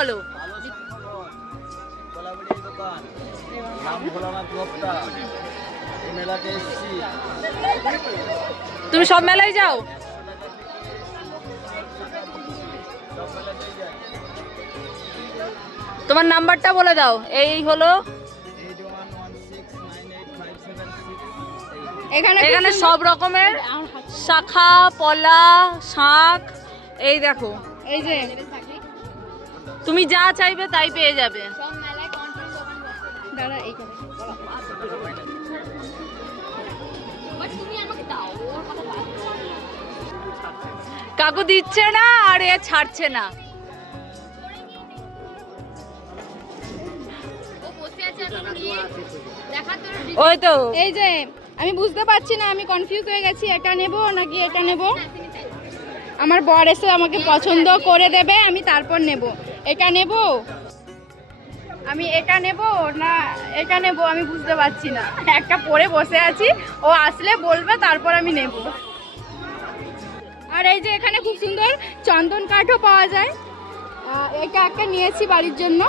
বলো। তুমি সব মেলায় যাও? তোমার নাম্বারটা বলে দাও। এই হলো, এখানে সব রকমের শাখা, পলা, শাক, এই দেখো, এই যে তুমি যা চাইবে তাই পেয়ে যাবে। কাকু দিচ্ছে না আর এ ছাড়ছে না। ওই তো, এই যে আমি বুঝতে পারছি না, আমি কনফিউজ হয়ে গেছি, এটা নেব নাকি এটা নেব। আমার বর এসে আমাকে পছন্দ করে দেবে, আমি তারপর নেব। এটা নেব, আমি এটা নেব না এটা নেব, আমি বুঝতে পারছি না। একটা পরে বসে আছি, ও আসলে বলবে তারপর আমি নেব। আর এই যে এখানে খুব সুন্দর চন্দন কাঠও পাওয়া যায়, এটা একটা নিয়েছি বাড়ির জন্য।